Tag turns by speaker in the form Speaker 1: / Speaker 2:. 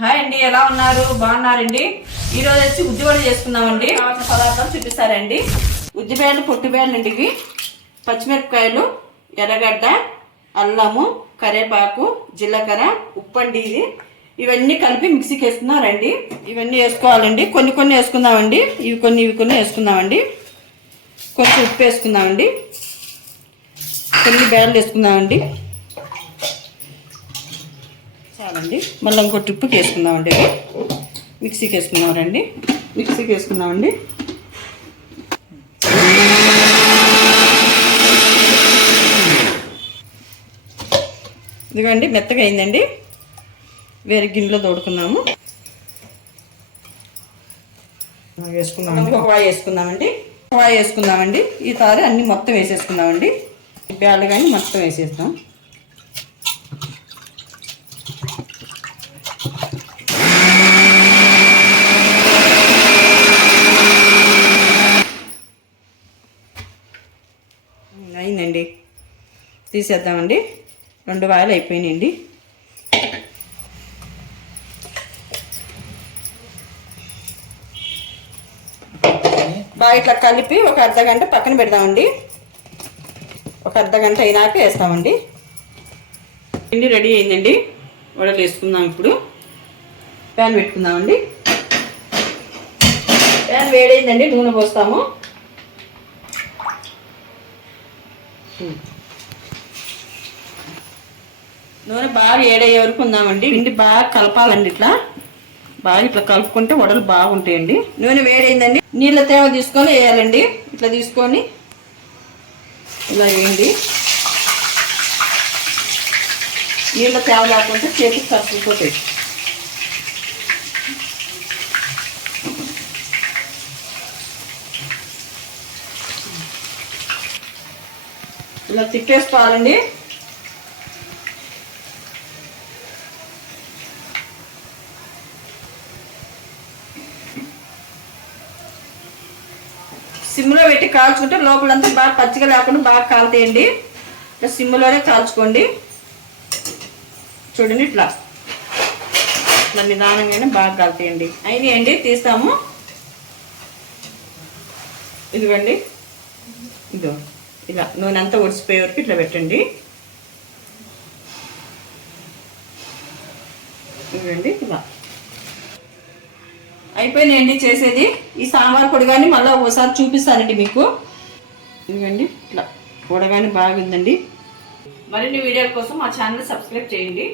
Speaker 1: Hi అండి ఎలా ఉన్నారు? బాగున్నారండి? ఈ రోజు వచ్చి ఉద్దివడ చేసుకుందామండి. కావాల్సిన పదార్థాలు చూపిస్తారండి. ఉద్దిబేలు పొట్టిబేలు అండి ఇవి. పచ్చిమిరపకాయలు ఎర్రగడ్డ అల్లము కరేపాకు జీలకర్ర ఉప్పు అండి ఇది. ఇవన్నీ కలిపి మిక్సీకి వేసుకున్నారండి ఇవన్నీ వేసుకోవాలండి. కొన్ని కొన్ని వేసుకుందామండి. ఇవి కొన్ని ఇవి కొన్ని వేసుకుందామండి. కొంచెం ఉప్పు వేసుకుందామండి. కొన్ని బేళ్ళు వేసుకుందామండి. చాలండి. మళ్ళీ ఇంకో ట్రిప్కి వేసుకుందామండి ఇవి. మిక్సీకి వేసుకుందాం రండి మిక్సీకి వేసుకుందామండి. ఇదిగోండి మెత్తగా అయిందండి. వేరే గిన్నెలో తోడుకున్నాము. వేసుకుందామండి. ఒక వాయి వేసుకుందామండి. వాయి వేసుకుందామండి. ఈ తారి అన్ని మొత్తం వేసేసుకుందామండి. బ్యాళ్ళు కానీ మొత్తం వేసేస్తాం అయిందండి. తీసేద్దామండి. రెండు వాయిలు అయిపోయినాయండి. బాగా ఇట్లా కలిపి ఒక అర్ధ గంట పక్కన పెడదామండి. ఒక అర్ధ గంట అయినాక వేస్తామండి. పిండి రెడీ అయిందండి. వడలు వేసుకుందాం ఇప్పుడు. ప్యాన్ పెట్టుకుందామండి. ప్యాన్ వేడైందండి నూనె పోస్తాము. నూనె బాగా ఏడయ్యే వరకు ఉందామండి. పిండి బాగా కలపాలండి ఇట్లా. బాగా ఇట్లా కలుపుకుంటే వడలు బాగుంటాయండి. నూనె వేడైందండి. నీళ్ళ తేవ తీసుకొని వేయాలండి. ఇట్లా తీసుకొని ఇలా వేయండి. నీళ్ళ తేవ లేకుంటే చేతికి కలుపుకుపోతాయి ఇలా తిప్పేసుకోవాలండి. సిమ్లో పెట్టి కాల్చుకుంటే లోపలంతా బాగా పచ్చిగా లేకుండా బాగా కాలుతాయండి. ఇట్లా సిమ్లోనే కాల్చుకోండి. చూడండి ఇట్లా. ఇట్లా నిదానంగానే బాగా కాలుతాయండి. అయినాయండి తీస్తాము. ఇదిగోండి. ఇదో ఇలా నూనె అంతా ఒడిసిపోయే వరకు ఇట్లా పెట్టండి. ఇదిగోండి ఇలా. అయిపోయినాయండి చేసేది. ఈ సాంబార్ పొడి కానీ మళ్ళీ ఒకసారి చూపిస్తానండి మీకు. ఇదిగోండి ఇట్లా పొడగాని బాగుందండి. మరిన్ని వీడియోల కోసం మా ఛానల్ సబ్స్క్రైబ్ చేయండి.